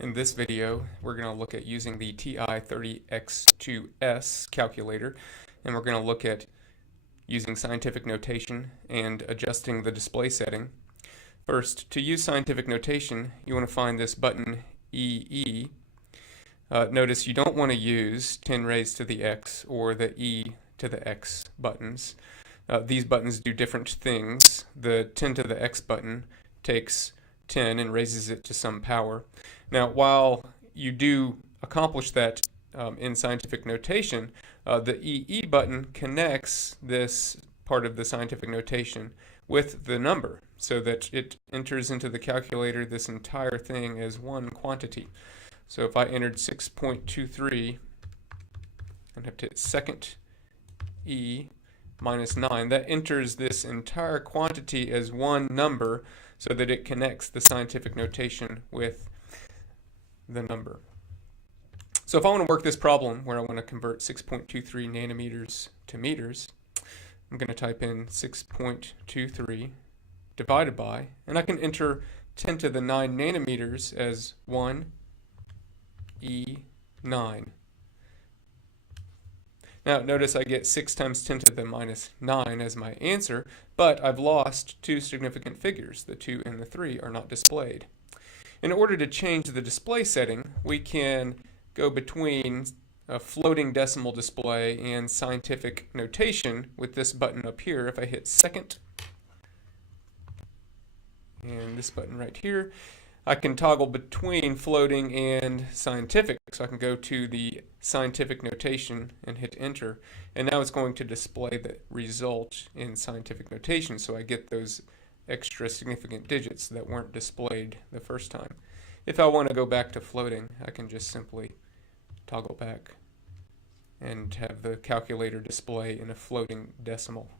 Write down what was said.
In this video, we're going to look at using the TI-30X2S calculator, and we're going to look at using scientific notation and adjusting the display setting. First, to use scientific notation, you want to find this button EE. Notice you don't want to use 10 raised to the X or the E to the X buttons. These buttons do different things. The 10 to the X button takes 10 and raises it to some power. Now, while you do accomplish that in scientific notation, the EE button connects this part of the scientific notation with the number so that it enters into the calculator this entire thing as one quantity. So if I entered 6.23 and have to hit second E minus 9, that enters this entire quantity as one number so that it connects the scientific notation with the number. So if I want to work this problem where I want to convert 6.23 nanometers to meters, I'm going to type in 6.23 divided by, and I can enter 10 to the 9 nanometers as 1 E9. Now notice I get 6 times 10 to the minus 9 as my answer, but I've lost two significant figures. The 2 and the 3 are not displayed. In order to change the display setting, we can go between a floating decimal display and scientific notation with this button up here. If I hit second and this button right here, I can toggle between floating and scientific. So I can go to the scientific notation and hit enter, and now it's going to display the result in scientific notation, so I get those extra significant digits that weren't displayed the first time. If I want to go back to floating, I can just simply toggle back and have the calculator display in a floating decimal